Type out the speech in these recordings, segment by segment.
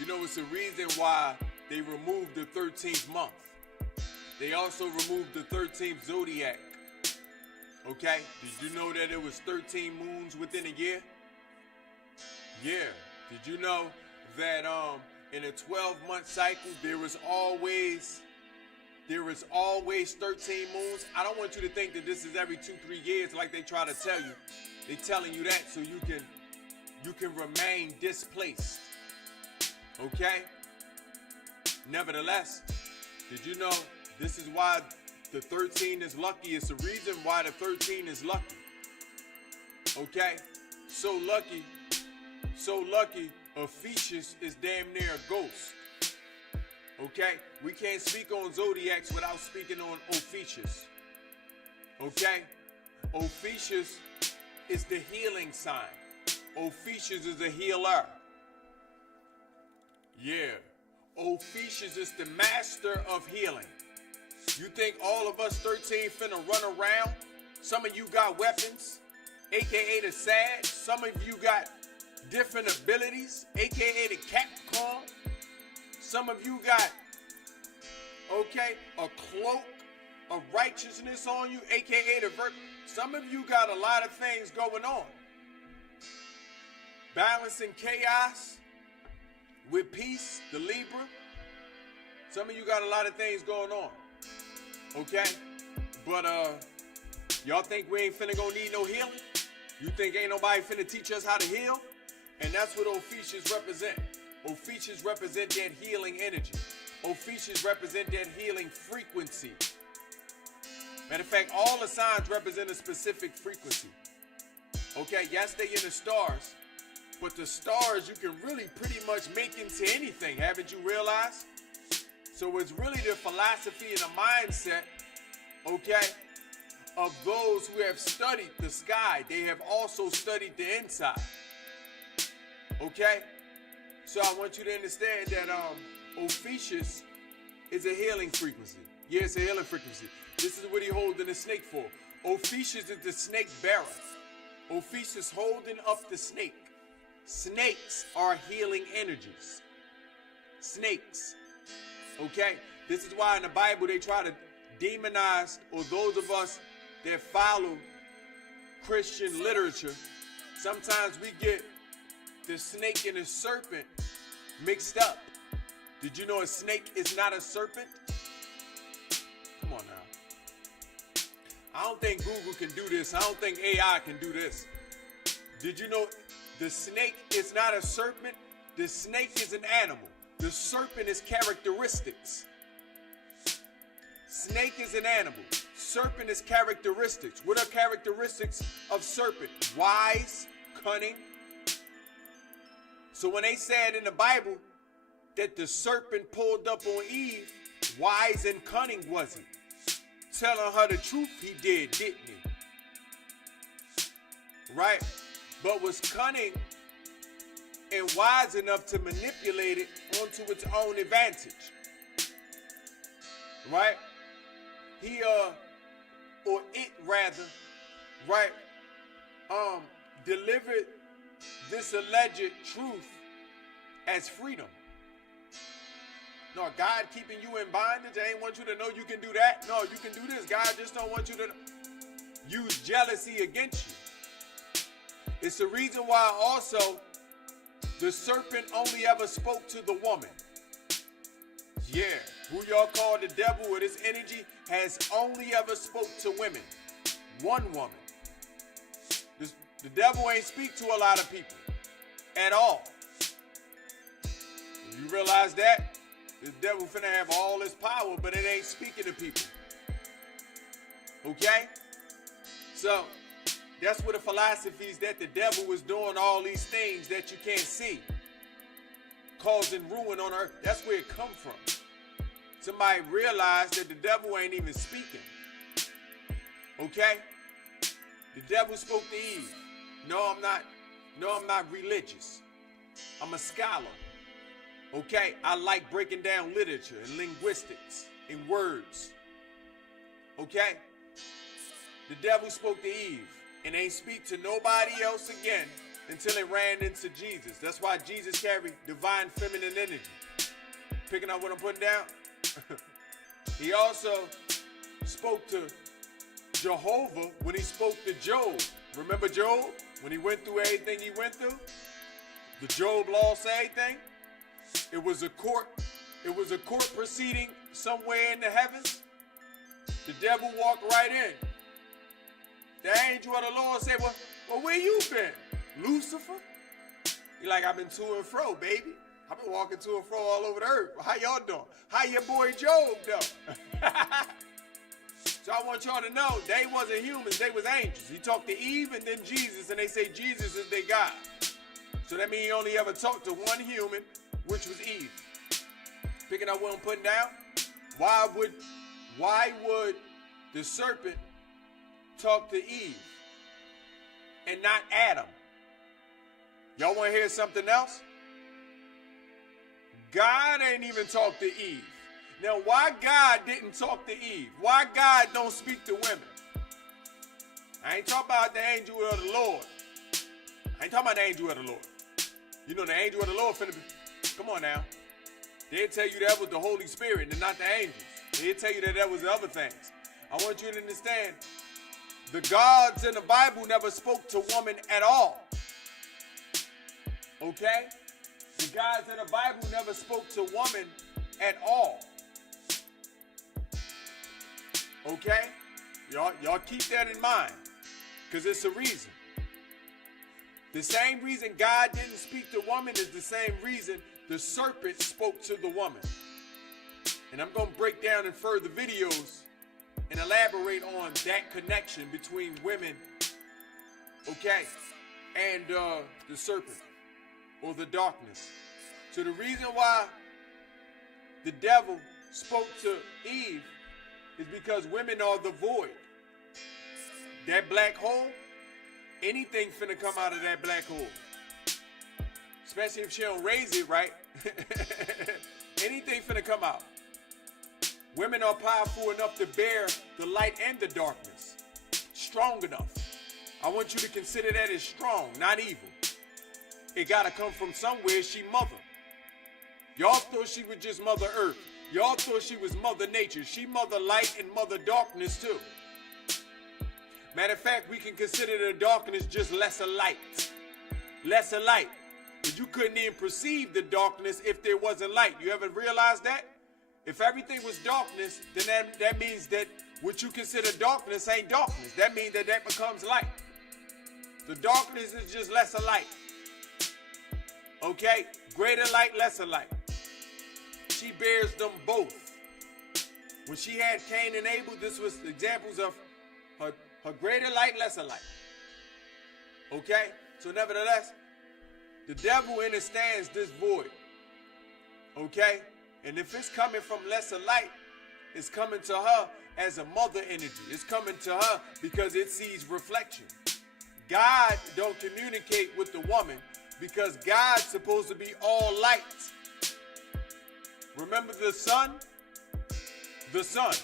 You know, it's a reason why they removed the 13th month. They also removed the 13th zodiac. Okay? Did you know that it was 13 moons within a year? Yeah. Did you know that in a 12-month cycle there is always 13 moons? I don't want you to think that this is every 2-3 years like they try to tell you. They're telling you that so you can remain displaced. Okay? Nevertheless, did you know this is why the 13 is lucky? It's the reason why the 13 is lucky. Okay? So lucky, Orpheus is damn near a ghost. Okay? We can't speak on zodiacs without speaking on Orpheus. Okay? Orpheus is the healing sign. Orpheus is a healer. Yeah. Orpheus is the master of healing. You think all of us 13 finna run around? Some of you got weapons, aka the SAD. Some of you got different abilities, aka the Capcom. Some of you got, okay, a cloak of righteousness on you, aka the virtue. Some of you got a lot of things going on. Balancing chaos with peace, the Libra. Some of you got a lot of things going on. Okay? But y'all think we ain't finna go need no healing? You think ain't nobody finna teach us how to heal? And that's what Orpheus represent. Orpheus represent that healing energy. Orpheus represent that healing frequency. Matter of fact, all the signs represent a specific frequency. Okay, yes, they in the stars, but the stars you can really pretty much make into anything, haven't you realized? So it's really the philosophy and the mindset, okay, of those who have studied the sky. They have also studied the inside. Okay? So I want you to understand that Orpheus is a healing frequency. Yeah, it's a healing frequency. This is what he holding the snake for. Orpheus is the snake bearer. Orpheus is holding up the snake. Snakes are healing energies. Snakes. Okay? This is why in the Bible they try to demonize, or those of us that follow Christian literature, sometimes we get the snake and the serpent mixed up. Did you know a snake is not a serpent? Come on now. I don't think Google can do this. I don't think AI can do this. Did you know the snake is not a serpent? The snake is an animal. The serpent is characteristics. Snake is an animal. Serpent is characteristics. What are characteristics of serpent? Wise, cunning. So when they said in the Bible that the serpent pulled up on Eve, wise and cunning was he? Telling her the truth he did, didn't he? Right? But was cunning and wise enough to manipulate it onto its own advantage. Right? He, or it rather, right, delivered this alleged truth as freedom. No, God keeping you in bondage. I ain't want you to know you can do that. No, you can do this. God just don't want you to use jealousy against you. It's the reason why also the serpent only ever spoke to the woman. Yeah, who y'all call the devil with his energy has only ever spoke to women. One woman. The devil ain't speak to a lot of people at all. You realize that? The devil finna have all this power, but it ain't speaking to people. Okay? So, that's what the philosophy is, that the devil was doing all these things that you can't see, causing ruin on earth. That's where it come from. Somebody realized that the devil ain't even speaking. Okay? The devil spoke to Eve. No, I'm not. No, I'm not religious. I'm a scholar. Okay? I like breaking down literature and linguistics and words. Okay? The devil spoke to Eve and ain't speak to nobody else again until it ran into Jesus. That's why Jesus carried divine feminine energy. Picking up what I'm putting down? He also spoke to Jehovah when he spoke to Job. Remember Job? When he went through everything he went through? The Job lost everything. It was a court proceeding somewhere in the heavens. The devil walked right in. The angel of the Lord said, well, where you been? Lucifer? He like, I've been to and fro, baby. I've been walking to and fro all over the earth. How y'all doing? How your boy Job doing? So I want y'all to know, they wasn't humans, they was angels. He talked to Eve and then Jesus, and they say Jesus is their God. So that means he only ever talked to one human, which was Eve. Picking up what I'm putting down? Why would the serpent talk to Eve and not Adam? Y'all want to hear something else? God ain't even talked to Eve. Now, why God didn't talk to Eve? Why God don't speak to women? I ain't talking about the angel of the Lord. I ain't talking about the angel of the Lord. You know the angel of the Lord finna be, come on now. They'll tell you that was the Holy Spirit and not the angels. They'll tell you that was the other things. I want you to understand, the gods in the Bible never spoke to woman at all. Okay? The gods in the Bible never spoke to woman at all. Okay? Y'all keep that in mind, because it's a reason. The same reason God didn't speak to woman is the same reason the serpent spoke to the woman. And I'm going to break down in further videos and elaborate on that connection between women, okay, and the serpent or the darkness. So the reason why the devil spoke to Eve is because women are the void. That black hole, anything finna come out of that black hole. Especially if she don't raise it right. Anything finna come out. Women are powerful enough to bear the light and the darkness. Strong enough. I want you to consider that as strong, not evil. It gotta come from somewhere. She mother. Y'all thought she was just Mother Earth. Y'all thought she was Mother Nature. She Mother Light and Mother Darkness too. Matter of fact, we can consider the darkness just lesser light. Lesser light. But you couldn't even perceive the darkness if there wasn't light. You ever realize that? If everything was darkness, then that means that what you consider darkness ain't darkness. That means that becomes light. The darkness is just lesser light. Okay? Greater light, lesser light. She bears them both. When she had Cain and Abel, this was examples of her greater light, lesser light. Okay? So nevertheless, the devil understands this void. Okay? And if it's coming from lesser light, it's coming to her as a mother energy. It's coming to her because it sees reflection. God don't communicate with the woman because God's supposed to be all light. Remember the sun? The sun.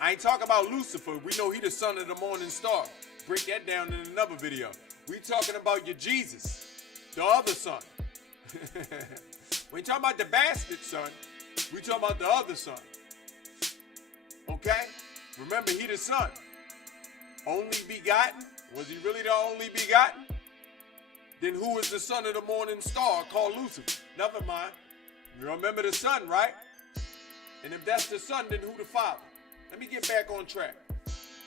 I ain't talking about Lucifer. We know he the son of the morning star. Break that down in another video. We talking about your Jesus, the other son. We ain't talking about the bastard son. We talking about the other son. Okay? Remember, he the son. Only begotten. Was he really the only begotten? Then who is the son of the morning star called Lucifer? Never mind. You remember the son, right? And if that's the son, then who the father? Let me get back on track.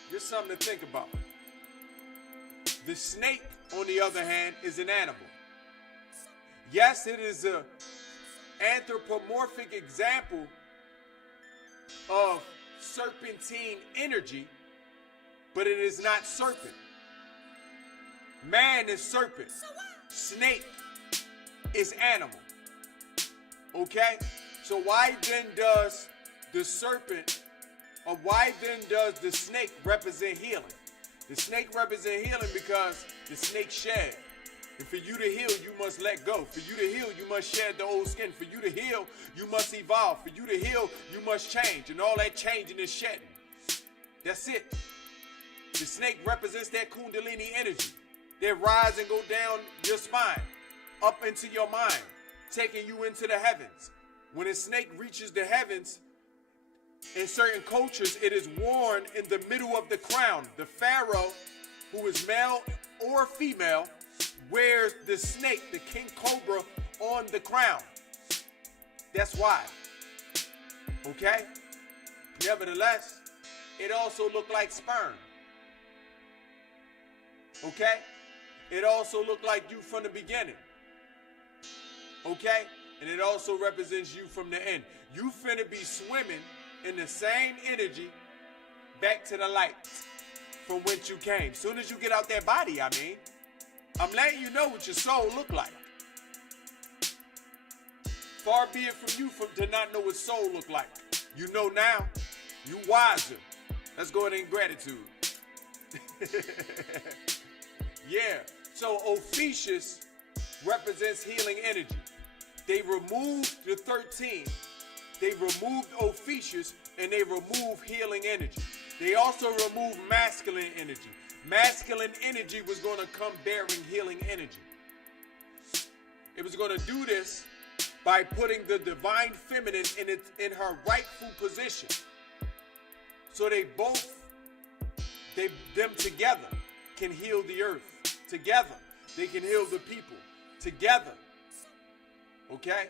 Here's something to think about. The snake, on the other hand, is an animal. Yes, it is an anthropomorphic example of serpentine energy, but it is not serpent. Man is serpent. Snake is animal. Okay? So why then does the serpent, or why then does the snake represent healing? The snake represents healing because the snake shed. And for you to heal, you must let go. For you to heal, you must shed the old skin. For you to heal, you must evolve. For you to heal, you must change. And all that changing is shedding. That's it. The snake represents that Kundalini energy. They rise and go down your spine, up into your mind, taking you into the heavens. When a snake reaches the heavens, in certain cultures, it is worn in the middle of the crown. The pharaoh, who is male or female, wears the snake, the king cobra, on the crown. That's why. Okay? Nevertheless, it also looked like sperm. Okay? It also looked like you from the beginning. Okay? And it also represents you from the end. You finna be swimming in the same energy back to the light from whence you came. Soon as you get out that body, I mean, I'm letting you know what your soul look like. Far be it from you to not know what soul look like. You know now. You wiser. Let's go ahead and gratitude. Yeah. So Orpheus represents healing energy. They removed the 13. They removed Orpheus and they removed healing energy. They also removed masculine energy. Masculine energy was going to come bearing healing energy. It was going to do this by putting the divine feminine in her rightful position. So them together can heal the earth. Together, they can heal the people. Together. Okay?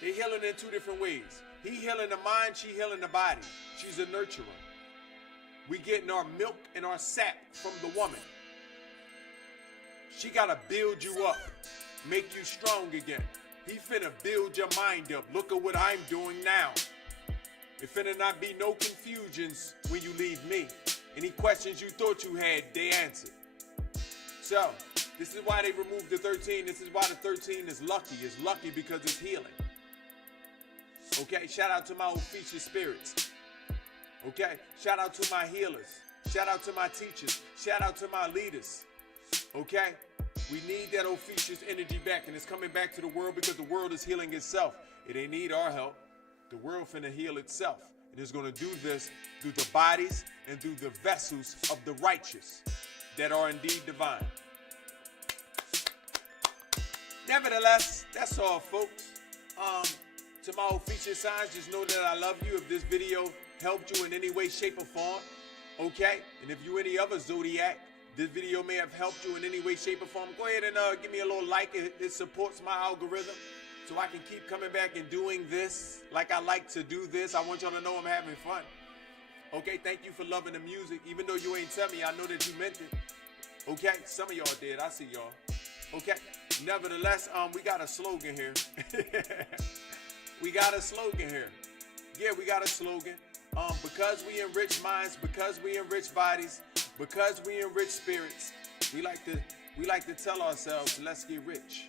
They're healing in two different ways. He healing the mind, she healing the body. She's a nurturer. We getting our milk and our sap from the woman. She gotta build you up, make you strong again. He finna build your mind up. Look at what I'm doing now. It finna not be no confusions when you leave me. Any questions you thought you had, they answered. So, this is why they removed the 13. This is why the 13 is lucky. It's lucky because it's healing. Okay, shout out to my Orpheus spirits. Okay, shout out to my healers. Shout out to my teachers. Shout out to my leaders. Okay, we need that Orpheus energy back, and it's coming back to the world because the world is healing itself. It ain't need our help. The world finna heal itself. It is going to do this through the bodies and through the vessels of the righteous that are indeed divine. Nevertheless, that's all, folks. To my Orpheus signs, just know that I love you. If this video helped you in any way, shape, or form, okay? And if you any other zodiac, this video may have helped you in any way, shape, or form, go ahead and give me a little like. It supports my algorithm so I can keep coming back and doing this like I like to do this. I want y'all to know I'm having fun. Okay, thank you for loving the music. Even though you ain't tell me, I know that you meant it. Okay, some of y'all did. I see y'all. Okay, nevertheless, we got a slogan here. We got a slogan here. Yeah, we got a slogan. Because we enrich minds, because we enrich bodies, because we enrich spirits, we like to tell ourselves, let's get rich.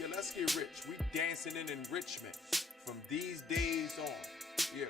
Yeah, let's get rich. We dancing in enrichment from these days on. Yeah.